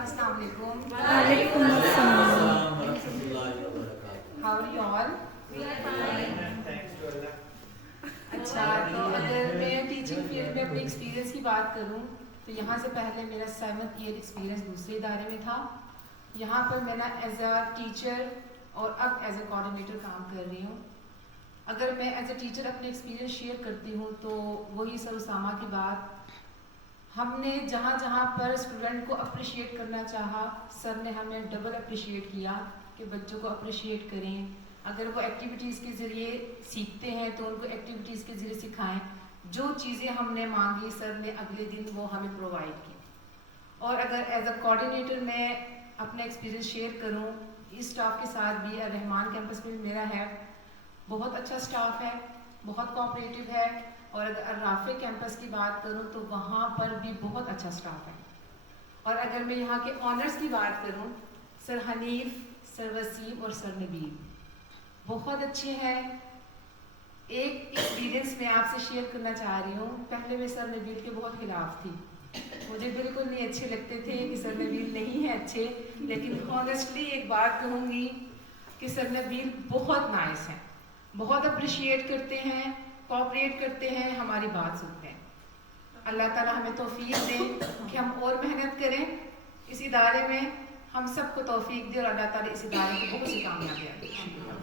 Assalamu alaikum. Walaikum assalam. How are you all? We are fine. Thanks to Allah. अच्छा, तो अगर मैं teaching field में अपने एक्सपीरियंस की बात करूं तो यहाँ से पहले मेरा 7th ईयर एक्सपीरियंस दूसरे इदारे में था. यहाँ पर मैं ना एज अ टीचर और अब एज अ कोऑर्डिनेटर काम कर रही हूँ. अगर मैं एज अ टीचर अपने एक्सपीरियंस शेयर करती हूँ तो वही सर उसामा की बात, हमने जहाँ जहाँ पर स्टूडेंट को अप्रिशिएट करना चाहा, सर ने हमें डबल अप्रिशिएट किया कि बच्चों को अप्रिशिएट करें. अगर वो एक्टिविटीज़ के ज़रिए सीखते हैं तो उनको एक्टिविटीज़ के ज़रिए सिखाएं. जो चीज़ें हमने मांगी सर ने अगले दिन वो हमें प्रोवाइड की. और अगर एज अ कोऑर्डिनेटर मैं अपना एक्सपीरियंस शेयर करूं, इस स्टाफ के साथ भी रहमान कैंपस में मेरा है, बहुत अच्छा स्टाफ है, बहुत कोऑपरेटिव है. और अगर राफे कैंपस की बात करूं तो वहाँ पर भी बहुत अच्छा स्टाफ है. और अगर मैं यहाँ के ऑनर्स की बात करूं, सर हनीफ, सर वसीम और सर नबील बहुत अच्छे हैं. एक एक्सपीरियंस मैं आपसे शेयर करना चाह रही हूँ. पहले मैं सर नबील के बहुत खिलाफ थी, मुझे बिल्कुल नहीं अच्छे लगते थे कि सर नबील नहीं है अच्छे. लेकिन ऑनेस्टली एक बात कहूँगी कि सर नबील बहुत नाइस हैं, बहुत अप्रिशिएट करते हैं, कोऑपरेट करते हैं, हमारी बात सुनते हैं. अल्लाह ताला हमें तौफीक दे कि हम और मेहनत करें इस इदारे में. हम सबको तौफीक दे और अल्लाह ताला इस इदारे को बहुत सी कामयाबी दे. शुक्रिया.